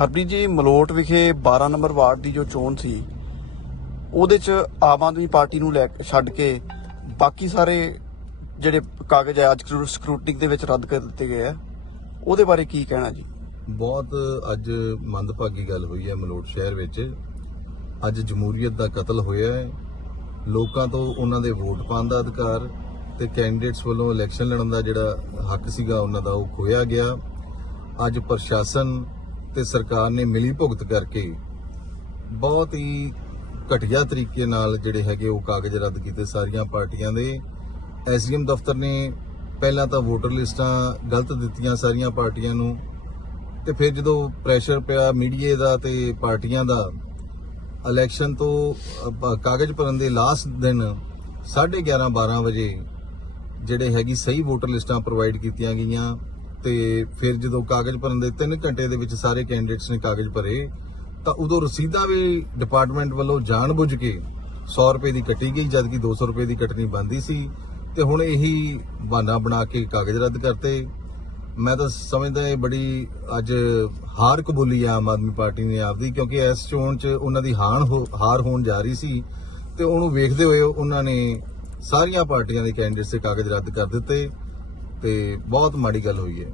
ਹਰਪ੍ਰੀਤ ਜੀ, ਮਲੋਟ ਵਿਖੇ 12 number ward ਦੀ ਜੋ ਚੋਣ ਸੀ, ਉਹਦੇ ਚ ਆਮ ਆਦਮੀ ਪਾਰਟੀ ਨੂੰ ਲੈ ਕੇ ਛੱਡ ਕੇ ਬਾਕੀ ਸਾਰੇ ਜਿਹੜੇ ਕਾਗਜ਼ ਹੈ, ਅੱਜ ਸਕਰੂਟਨਿਕ ਦੇ ਵਿੱਚ ਰੱਦ ਕਰ ਦਿੱਤੇ ਗਏ ਆ। ਉਹਦੇ ਬਾਰੇ ਕੀ ਕਹਿਣਾ ਜੀ? ਬਹੁਤ ਅੱਜ ਮੰਦਭਾਗੀ ਗੱਲ ਹੋਈ ਹੈ ਮਲੋਟ ਸ਼ਹਿਰ ਵਿੱਚ। ਅੱਜ ਜਮਹੂਰੀਅਤ ਦਾ ਕਤਲ ਹੋਇਆ ਹੈ। ਲੋਕਾਂ ਤੋਂ ਉਹਨਾਂ ਦੇ ਵੋਟ ਪਾਉਣ ਦਾ ਅਧਿਕਾਰ ਤੇ ਕੈਂਡੀਡੇਟਸ ਵੱਲੋਂ ਇਲੈਕਸ਼ਨ ਲੜਨ ਦਾ ਜਿਹੜਾ ਹੱਕ ਸੀਗਾ, ਉਹਨਾਂ ਦਾ ਉਹ ਖੋਇਆ ਗਿਆ। ਅੱਜ ਪ੍ਰਸ਼ਾਸਨ ਤੇ ਸਰਕਾਰ ਨੇ ਮਿਲੀ ਭੁਗਤ ਕਰਕੇ ਬਹੁਤ ਹੀ ਘਟੀਆ ਤਰੀਕੇ ਨਾਲ ਜਿਹੜੇ ਹੈਗੇ ਉਹ ਕਾਗਜ਼ ਰੱਦ ਕੀਤੇ ਸਾਰੀਆਂ ਪਾਰਟੀਆਂ ਦੇ। ਐਸਡੀਐਮ ਦਫ਼ਤਰ ਨੇ ਪਹਿਲਾਂ ਤਾਂ ਵੋਟਰ ਲਿਸਟਾਂ ਗਲਤ ਦਿੱਤੀਆਂ ਸਾਰੀਆਂ ਪਾਰਟੀਆਂ ਨੂੰ ਤੇ ਫਿਰ ਜਦੋਂ ਪ੍ਰੈਸ਼ਰ ਪਿਆ ਮੀਡੀਏ ਦਾ ਤੇ ਪਾਰਟੀਆਂ ਦਾ, ਇਲੈਕਸ਼ਨ ਤੋਂ ਕਾਗਜ਼ ਭਰਨ ਦੇ ਲਾਸਟ ਦਿਨ 11:30 12 ਵਜੇ ਜਿਹੜੇ ਹੈਗੀ ਸਹੀ ਵੋਟਰ ਲਿਸਟਾਂ ਪ੍ਰੋਵਾਈਡ ਕੀਤੀਆਂ ਗਈਆਂ। ਤੇ ਫਿਰ ਜਦੋਂ ਕਾਗਜ਼ ਭਰਨ ਦੇ 3 ਘੰਟੇ ਦੇ ਵਿੱਚ ਸਾਰੇ ਕੈਂਡੀਡੇਟਸ ਨੇ ਕਾਗਜ਼ ਭਰੇ, ਤਾਂ ਉਦੋਂ ਰਸੀਦਾਂ ਵੀ ਡਿਪਾਰਟਮੈਂਟ ਵੱਲੋਂ ਜਾਣਬੁੱਝ ਕੇ 100 ਰੁਪਏ ਦੀ ਕੱਟੀ ਗਈ, ਜਦਕਿ 200 ਰੁਪਏ ਦੀ ਕੱਟਣੀ ਬੰਦੀ ਸੀ। ਤੇ ਹੁਣ ਇਹੀ ਬਹਾਨਾ ਬਣਾ ਕੇ ਕਾਗਜ਼ ਰੱਦ ਕਰਤੇ। ਮੈਂ ਤਾਂ ਸਮਝਦਾ ਇਹ ਬੜੀ ਅੱਜ ਹਾਰ ਕਬੂਲੀ ਆ ਆਮ ਆਦਮੀ ਪਾਰਟੀ ਨੇ ਆਪਦੀ, ਕਿਉਂਕਿ ਇਸ ਚੋਣ 'ਚ ਉਹਨਾਂ ਦੀ ਹਾਰ ਹੋ- ਹਾਰ ਹੋਣ ਜਾ ਰਹੀ ਸੀ। ਤੇ ਉਹਨੂੰ ਵੇਖਦੇ ਹੋਏ ਉਹਨਾਂ ਨੇ ਸਾਰੀਆਂ ਪਾਰਟੀਆਂ ਦੇ ਕੈਂਡੀਡੇਟਸ ਦੇ ਕਾਗਜ਼ ਰੱਦ ਕਰ ਦਿੱਤੇ। ਤੇ ਬਹੁਤ ਮਾੜੀ ਗੱਲ ਹੋਈ ਹੈ।